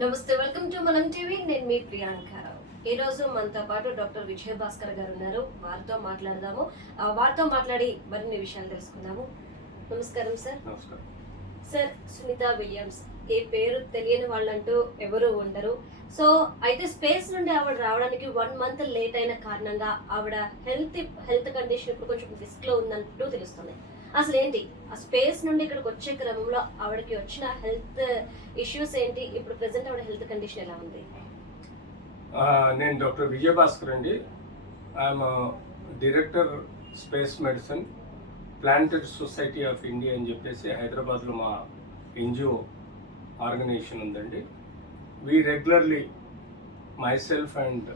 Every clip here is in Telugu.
నమస్తే వెల్కమ్ టు మనం టీవీ. నేను మీ ప్రియాంక. ఈ రోజు మనతో పాటు డాక్టర్ విజయ భాస్కర్ గారు ఉన్నారు. వారితో మాట్లాడదాము. వారితో మాట్లాడి మరిన్ని విషయాలు తెలుసుకుందాము. నమస్కారం సార్. సార్ సునీత విలియమ్స్ ఈ పేరు తెలియని వాళ్ళంటూ ఎవరు ఉండరు. సో అయితే స్పేస్ నుండి ఆవిడ రావడానికి వన్ మంత్ లేట్ అయిన కారణంగా ఆవిడ హెల్త్ హెల్త్ కండిషన్ ఇప్పుడు కొంచెం రిస్క్లో ఉందంటూ తెలుస్తుంది. అసలు ఏంటి ఆ స్పేస్ నుండి ఇక్కడికి వచ్చే క్రమంలో ఆవిడకి వచ్చిన హెల్త్ ఇష్యూస్ ఏంటి? ఇప్పుడు ప్రెసెంట్ ఆవిడ హెల్త్ కండిషన్ ఎలా ఉంది? నేను డాక్టర్ విజయభాస్కర్ అండి. I am director space medicine planted society of India అని చెప్పేసి హైదరాబాద్లో మా ఎన్జిఓ ఆర్గనైజేషన్ ఉందండి. We regularly myself and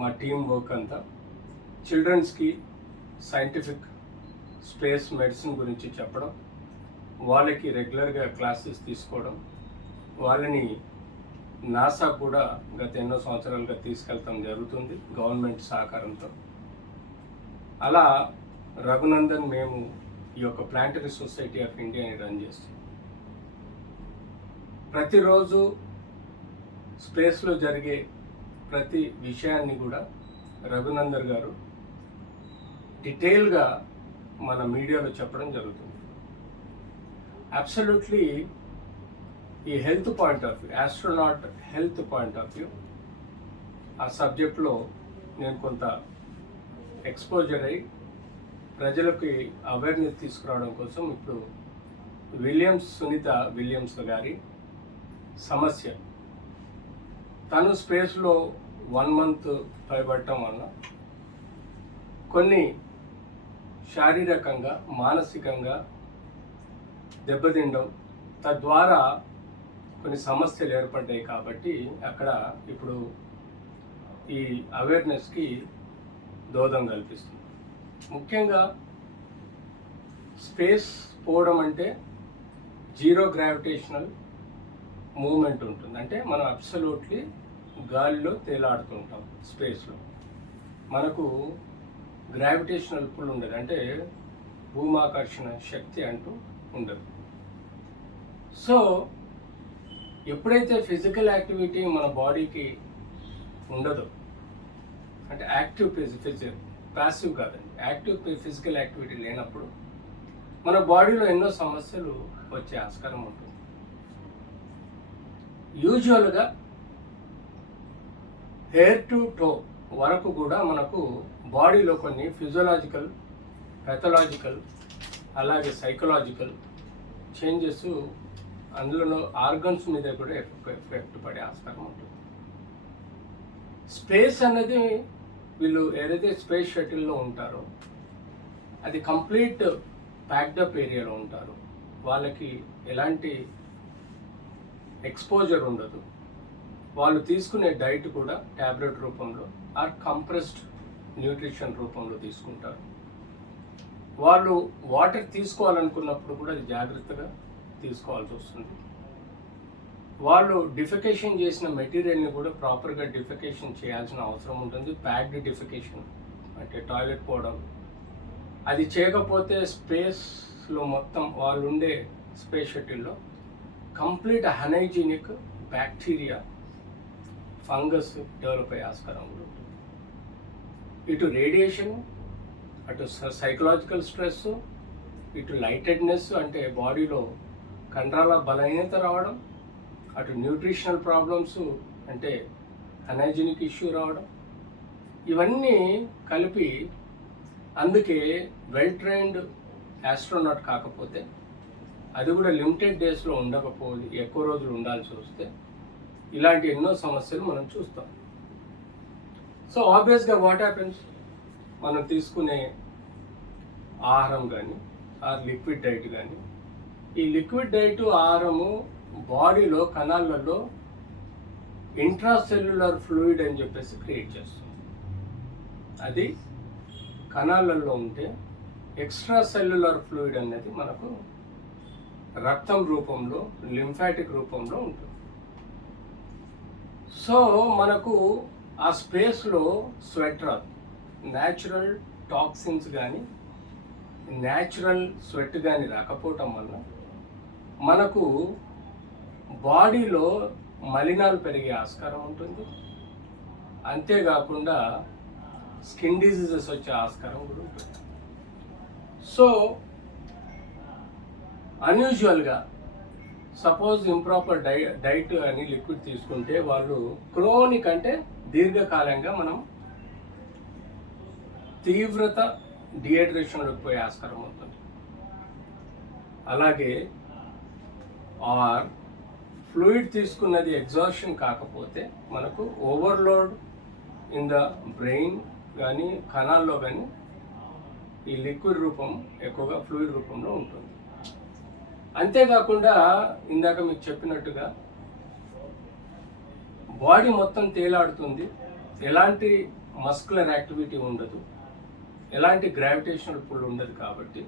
మా టీం వర్క్ అంతా. చిల్డ్రన్స్కి సైంటిఫిక్ స్పేస్ మెడిసిన్ గురించి చెప్పడం వాళ్ళకి రెగ్యులర్గా క్లాసెస్ తీసుకోవడం వాళ్ళని నాసా కూడా గత ఎన్నో సంవత్సరాలుగా తీసుకెళ్తాం జరుగుతుంది గవర్నమెంట్ సహకారంతో. అలా రఘునందన్ మేము ఈ యొక్క ప్లాంటరీ సొసైటీ ఆఫ్ ఇండియాని రన్ చేస్తాం. ప్రతిరోజు స్పేస్లో జరిగే ప్రతి విషయాన్ని కూడా రఘునందర్ గారు డీటెయిల్గా మన మీడియాలో చెప్పడం జరుగుతుంది. అబ్సల్యూట్లీ ఈ health point of view astronaut health point of view ఆ సబ్జెక్ట్లో నేను కొంత ఎక్స్పోజర్ అయ్యి ప్రజలకి అవేర్నెస్ తీసుకురావడం కోసం ఇప్పుడు విలియమ్స్ సునీత విలియమ్స్ గారి సమస్య. తను స్పేస్లో వన్ మంత్ పైబడటం వల్ల కొన్ని శారీరకంగా మానసికంగా దెబ్బతిండం తద్వారా కొన్ని సమస్యలు ఏర్పడ్డాయి కాబట్టి అక్కడ ఇప్పుడు ఈ అవేర్నెస్కి దోదం కల్పిస్తుంది. ముఖ్యంగా స్పేస్ పోవడం అంటే జీరో గ్రావిటేషనల్ మూమెంట్ ఉంటుంది. అంటే మనం అబ్సల్యూట్లీ గాలిలో తేలాడుతుంటాం స్పేస్లో. మనకు గ్రావిటేషనల్ పుల్ ఉండదు. అంటే భూమాకర్షణ శక్తి అంటూ ఉండదు. సో ఎప్పుడైతే ఫిజికల్ యాక్టివిటీ మన బాడీకి ఉండదో అంటే యాక్టివ్ ఫిజికల్ ప్యాసివ్ కాదండి యాక్టివ్ ఫిజికల్ యాక్టివిటీ లేనప్పుడు మన బాడీలో ఎన్నో సమస్యలు వచ్చే ఆస్కారం ఉంటుంది. యూజువల్గా హెయిర్ టు టో వరకు కూడా మనకు బాడీలో కొన్ని ఫిజియోలాజికల్ పెథలాజికల్ అలాగే సైకలాజికల్ చేంజెస్ అందులో ఆర్గన్స్ మీద కూడా ఎఫెక్ట్ ఎఫెక్ట్ పడే ఆస్కారం ఉంటుంది. స్పేస్ అనేది వీళ్ళు ఏదైతే స్పేస్ షటిల్లో ఉంటారో అది కంప్లీట్ ప్యాక్డప్ ఏరియాలో ఉంటారు. వాళ్ళకి ఎలాంటి ఎక్స్పోజర్ ఉండదు. వాళ్ళు తీసుకునే డైట్ కూడా ట్యాబ్లెట్ రూపంలో ఆర్ కంప్రెస్డ్ న్యూట్రిషన్ రూపంలో తీసుకుంటారు. వాళ్ళు వాటర్ తీసుకోవాలనుకున్నప్పుడు కూడా అది జాగ్రత్తగా తీసుకోవాల్సి వస్తుంది. వాళ్ళు డిఫికేషన్ చేసిన మెటీరియల్ని కూడా ప్రాపర్గా డిఫికేషన్ చేయాల్సిన అవసరం ఉంటుంది. ప్యాక్డ్ డిఫికేషన్ అంటే టాయిలెట్ పోవడం. అది చేయకపోతే స్పేస్లో మొత్తం వాళ్ళు ఉండే space షటిల్లో complete unhygienic bacteria fungus develop అయ్యే ఆస్కారం కూడా ఉంటుంది. ఇటు రేడియేషన్ అటు సైకలాజికల్ స్ట్రెస్ ఇటు లైటెడ్నెస్ అంటే బాడీలో కండరాల బలహీనత రావడం అటు న్యూట్రిషనల్ ప్రాబ్లమ్స్ అంటే అనైజెనిక్ ఇష్యూ రావడం ఇవన్నీ కలిపి అందుకే వెల్ ట్రైన్డ్ ఆస్ట్రోనాట్ కాకపోతే అది కూడా లిమిటెడ్ డేస్లో ఉండకపోతే ఎక్కువ రోజులు ఉండాల్సి వస్తే ఇలాంటి ఎన్నో సమస్యలు మనం చూస్తాం. సో ఆబ్వియస్గా వాట్ హ్యాపెన్స్ మనం తీసుకునే ఆహారం కానీ ఆ లిక్విడ్ డైట్ కానీ ఈ లిక్విడ్ డైట్ ఆహారము బాడీలో కణాలలో ఇంట్రాసెల్యులర్ ఫ్లూయిడ్ అని చెప్పేసి క్రియేట్ చేస్తుంది. అది కణాలలో ఉంటే ఎక్స్ట్రా సెల్యులర్ ఫ్లూయిడ్ అనేది మనకు రక్తం రూపంలో లింఫాటిక్ రూపంలో ఉంటుంది. సో మనకు ఆ స్పేస్లో స్వెటర్ న్యాచురల్ టాక్సిన్స్ కానీ న్యాచురల్ స్వెట్ కానీ రాకపోవటం వల్ల మనకు బాడీలో మలినాలు పెరిగే ఆస్కారం ఉంటుంది. అంతేకాకుండా స్కిన్ డిసీజెస్ వచ్చే ఆస్కారం కూడా ఉంటుంది. సో అన్యూజువల్గా సపోజ్ ఇంప్రాపర్ డై డైట్ అని లిక్విడ్ తీసుకుంటే వాళ్ళు క్రోనిక్ అంటే దీర్ఘకాలంగా మనం తీవ్రత డిహైడ్రేషన్లోకి పోయే ఆస్కారం ఉంటుంది అలాగే ఆర్ ఫ్లూయిడ్ తీసుకున్నది ఎగ్జాషన్ కాకపోతే మనకు ఓవర్లోడ్ ఇన్ ద బ్రెయిన్ కానీ కణాల్లో కానీ ఈ లిక్విడ్ రూపం ఎక్కువగా ఫ్లూయిడ్ రూపంలో ఉంటుంది. అంతేకాకుండా ఇందాక మీకు చెప్పినట్టుగా బాడీ మొత్తం తేలాడుతుంది. ఎలాంటి మస్కులర్ యాక్టివిటీ ఉండదు. ఎలాంటి గ్రావిటేషనల్ పుల్ ఉండదు కాబట్టి.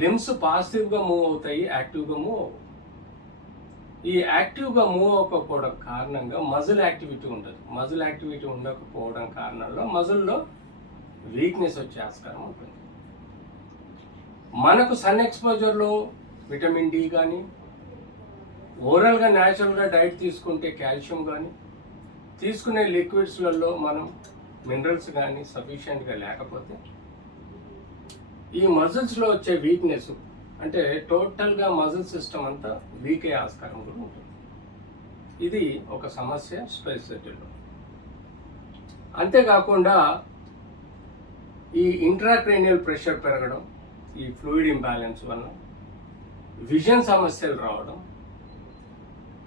లిమ్స్ పాజిటివ్గా మూవ్ అవుతాయి యాక్టివ్గా మూవ్ అవుతాయి ఈ యాక్టివ్గా మూవ్ అవ్వకపోవడం కారణంగా మజిల్ యాక్టివిటీ ఉండదు. మజిల్ యాక్టివిటీ ఉండకపోవడం కారణంలో మజిల్లో వీక్నెస్ వచ్చే ఆస్కారం ఉంటుంది. మనకు సన్ ఎక్స్పోజర్లో విటమిన్ డి కానీ ఓరల్గా న్యాచురల్గా డైట్ తీసుకుంటే కాల్షియం కానీ తీసుకునే లిక్విడ్స్లలో మనం మినరల్స్ కానీ సఫిషియెంట్గా లేకపోతే ఈ మజిల్స్లో వచ్చే వీక్నెస్ అంటే టోటల్గా మజిల్ సిస్టమ్ అంతా వీక్ అయ్యే ఆస్కారం కూడా ఉంటుంది. ఇది ఒక సమస్య స్పేస్ సెటిల్లో అంతేకాకుండా ఈ ఇంట్రాక్రేనియల్ ప్రెషర్ పెరగడం ఈ ఫ్లూయిడ్ ఇంబ్యాలెన్స్ వల్ల విజన్ సమస్యలు రావడం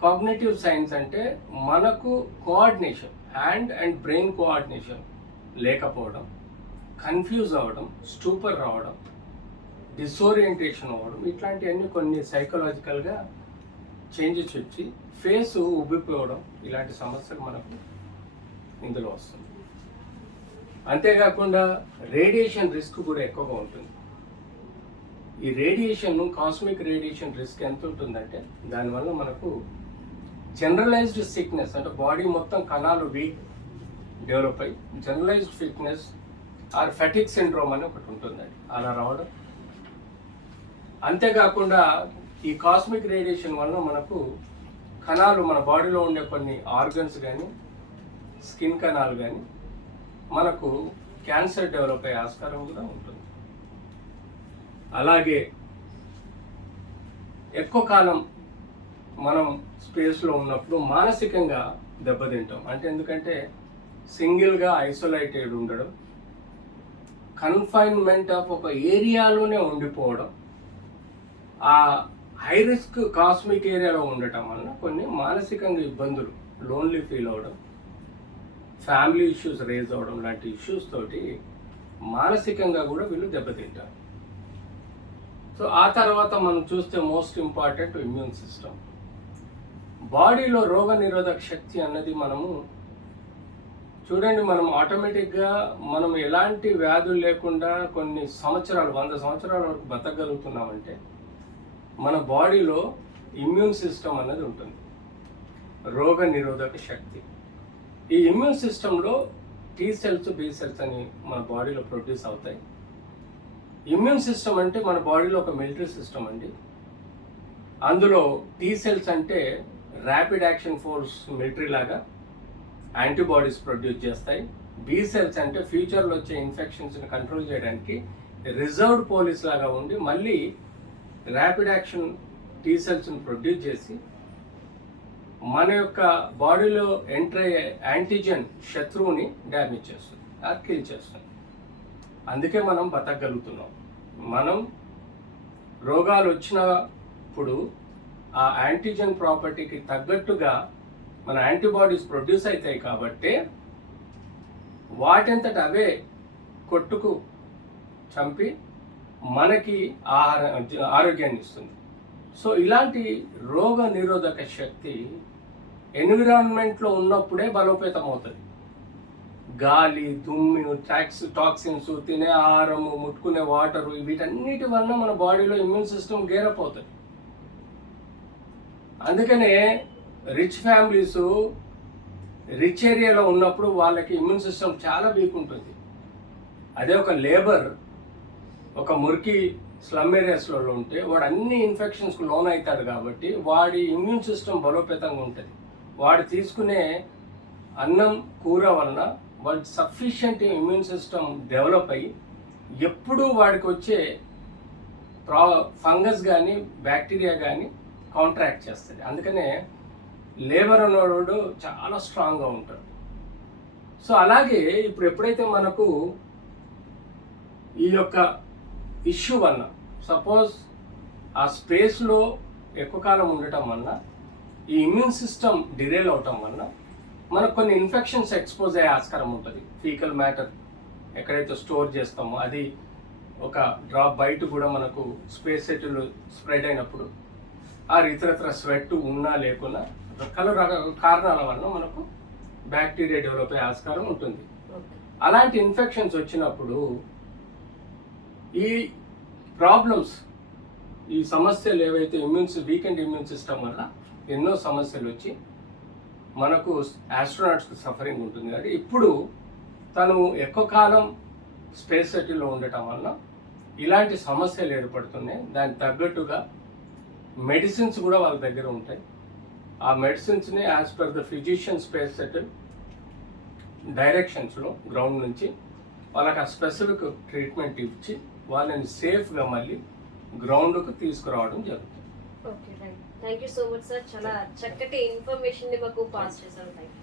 కాగ్నేటివ్ సైన్స్ అంటే మనకు coordination hand and brain coordination లేకపోవడం కన్ఫ్యూజ్ అవ్వడం స్టూపర్ రావడం డిసోరియంటేషన్ అవ్వడం ఇట్లాంటివన్నీ కొన్ని సైకలాజికల్గా చేంజెస్ వచ్చి ఫేస్ ఉబ్బిపోవడం ఇలాంటి సమస్యలు మనకు ఇందులో వస్తుంది. అంతేకాకుండా రేడియేషన్ రిస్క్ కూడా ఎక్కువగా ఉంటుంది. ఈ రేడియేషన్ కాస్మిక్ రేడియేషన్ రిస్క్ ఎంత ఉంటుందంటే దానివల్ల మనకు జనరలైజ్డ్ సిక్నెస్ అంటే బాడీ మొత్తం కణాలు వీక్ డెవలప్ అయ్యి generalised fitness or fatigue syndrome అని ఒకటి ఉంటుందండి. అలా రావడం. అంతేకాకుండా ఈ కాస్మిక్ రేడియేషన్ వలన మనకు కణాలు మన బాడీలో ఉండే కొన్ని ఆర్గన్స్ కానీ స్కిన్ కణాలు కానీ మనకు క్యాన్సర్ డెవలప్ అయ్యే ఆస్కారం కూడా ఉంటుంది. అలాగే ఎక్కువ కాలం మనం స్పేస్లో ఉన్నప్పుడు మానసికంగా దెబ్బతింటాం. అంటే ఎందుకంటే సింగిల్గా ఐసోలేటెడ్ ఉండడం కన్ఫైన్మెంట్ ఆఫ్ ఒక ఏరియాలోనే ఉండిపోవడం ఆ హై రిస్క్ కాస్మిక్ ఏరియాలో ఉండటం వలన కొన్ని మానసికంగా ఇబ్బందులు లోన్లీ ఫీల్ అవడం ఫ్యామిలీ ఇష్యూస్ రేజ్ అవడం లాంటి ఇష్యూస్ తోటి మానసికంగా కూడా వీళ్ళు దెబ్బతింటారు. సో ఆ తర్వాత మనం చూస్తే మోస్ట్ ఇంపార్టెంట్ ఇమ్యూన్ సిస్టమ్ బాడీలో రోగ నిరోధక శక్తి అన్నది మనము చూడండి మనం ఆటోమేటిక్గా మనం ఎలాంటి వ్యాధులు లేకుండా కొన్ని సంవత్సరాలు వంద సంవత్సరాల వరకు బతకగలుగుతున్నామంటే మన బాడీలో ఇమ్యూన్ సిస్టమ్ అనేది ఉంటుంది. రోగ నిరోధక శక్తి. ఈ ఇమ్యూన్ సిస్టంలో టీ సెల్స్ బి సెల్స్ అని మన బాడీలో ప్రొడ్యూస్ అవుతాయి. ఇమ్యూన్ సిస్టమ్ అంటే మన బాడీలో ఒక మిలిటరీ సిస్టమ్ అండి. అందులో టీ సెల్స్ అంటే ర్యాపిడ్ యాక్షన్ ఫోర్స్ మిలిటరీ లాగా యాంటీబాడీస్ ప్రొడ్యూస్ చేస్తాయి. బి సెల్స్ అంటే ఫ్యూచర్లో వచ్చే ఇన్ఫెక్షన్స్ని కంట్రోల్ చేయడానికి రిజర్వ్డ్ పోలీస్ లాగా ఉండి మళ్ళీ ర్యాపిడ్ యాక్షన్ టీ సెల్స్ని ప్రొడ్యూస్ చేసి మన యొక్క బాడీలో ఎంటర్ అయ్యే యాంటీజెన్ శత్రువుని డ్యామేజ్ చేస్తుంది కిల్ చేస్తుంది. అందుకే మనం బతకగలుగుతున్నాం. మనం రోగాలు వచ్చినప్పుడు ఆ యాంటీజెన్ ప్రాపర్టీకి తగ్గట్టుగా మన యాంటీబాడీస్ ప్రొడ్యూస్ అవుతాయి కాబట్టి వాటంతట అవే కొట్టుకు చంపి మనకి ఆహార ఆరోగ్యాన్ని ఇస్తుంది. సో ఇలాంటి రోగ నిరోధక శక్తి ఎన్విరాన్మెంట్లో ఉన్నప్పుడే బలోపేతం అవుతుంది. గాలి దుమ్ము టాక్స్ టాక్సిన్స్ తినే ఆహారము ముట్టుకునే వాటరు వీటన్నిటి వలన మన బాడీలో ఇమ్యూన్ సిస్టమ్ గేరప్ అవుతుంది. అందుకనే రిచ్ ఫ్యామిలీస్ రిచ్ ఏరియాలో ఉన్నప్పుడు వాళ్ళకి ఇమ్యూన్ సిస్టమ్ చాలా వీక్ ఉంటుంది. అదే ఒక లేబర్ ఒక మురికి స్లమ్ ఏరియాస్లలో ఉంటే వాడు అన్ని ఇన్ఫెక్షన్స్కు లోన్ అవుతాడు కాబట్టి వాడి ఇమ్యూన్ సిస్టమ్ బలోపేతంగా ఉంటుంది. వాడు తీసుకునే అన్నం కూర వలన వాడి సఫిషియంట్ ఇమ్యూన్ సిస్టమ్ డెవలప్ అయ్యి ఎప్పుడూ వాడికి వచ్చే ప్రా ఫంగస్ కానీ బ్యాక్టీరియా కానీ కాంట్రాక్ట్ చేస్తుంది. అందుకనే లేబర్ అనేవాడు చాలా స్ట్రాంగ్గా ఉంటాడు. సో అలాగే ఇప్పుడు ఎప్పుడైతే మనకు ఈ యొక్క ఇష్యూ వల్ల సపోజ్ ఆ స్పేస్లో ఎక్కువ కాలం ఉండటం వల్ల ఈ ఇమ్యూన్ సిస్టమ్ డిరేల్ అవటం వలన మనకు కొన్ని ఇన్ఫెక్షన్స్ ఎక్స్పోజ్ అయ్యే ఆస్కారం ఉంటుంది. ఫీకల్ మ్యాటర్ ఎక్కడైతే స్టోర్ చేస్తామో అది ఒక డ్రాప్ బయట కూడా మనకు స్పేస్ సెటిల్ స్ప్రెడ్ అయినప్పుడు ఆ ఇతరత్ర స్వెట్ ఉన్నా లేకున్నా రకాల రకాల కారణాల వలన మనకు బ్యాక్టీరియా డెవలప్ అయ్యే ఆస్కారం ఉంటుంది. అలాంటి ఇన్ఫెక్షన్స్ వచ్చినప్పుడు ఈ ప్రాబ్లమ్స్ ఈ సమస్యలు ఏవైతే ఇమ్యూన్ వీకెండ్ ఇమ్యూన్ సిస్టమ్ వల్ల ఎన్నో సమస్యలు వచ్చి మనకు ఆస్ట్రోనాట్స్కి సఫరింగ్ ఉంటుంది. కాబట్టి ఇప్పుడు తను ఎక్కువ కాలం స్పేస్ సెటిల్లో ఉండటం వల్ల ఇలాంటి సమస్యలు ఏర్పడుతున్నాయి. దానికి తగ్గట్టుగా మెడిసిన్స్ కూడా వాళ్ళ దగ్గర ఉంటాయి. ఆ మెడిసిన్స్ని as per the physician space settle డైరెక్షన్స్లో ground నుంచి వాళ్ళకి ఆ స్పెసిఫిక్ ట్రీట్మెంట్ ఇచ్చి వాళ్ళని సేఫ్గా మళ్ళీ గ్రౌండ్కు తీసుకురావడం జరుగుతుంది. Okay thank you so much sir చాలా చక్కటి ఇన్ఫర్మేషన్ని మాకు పాస్ చేశారు. Thank you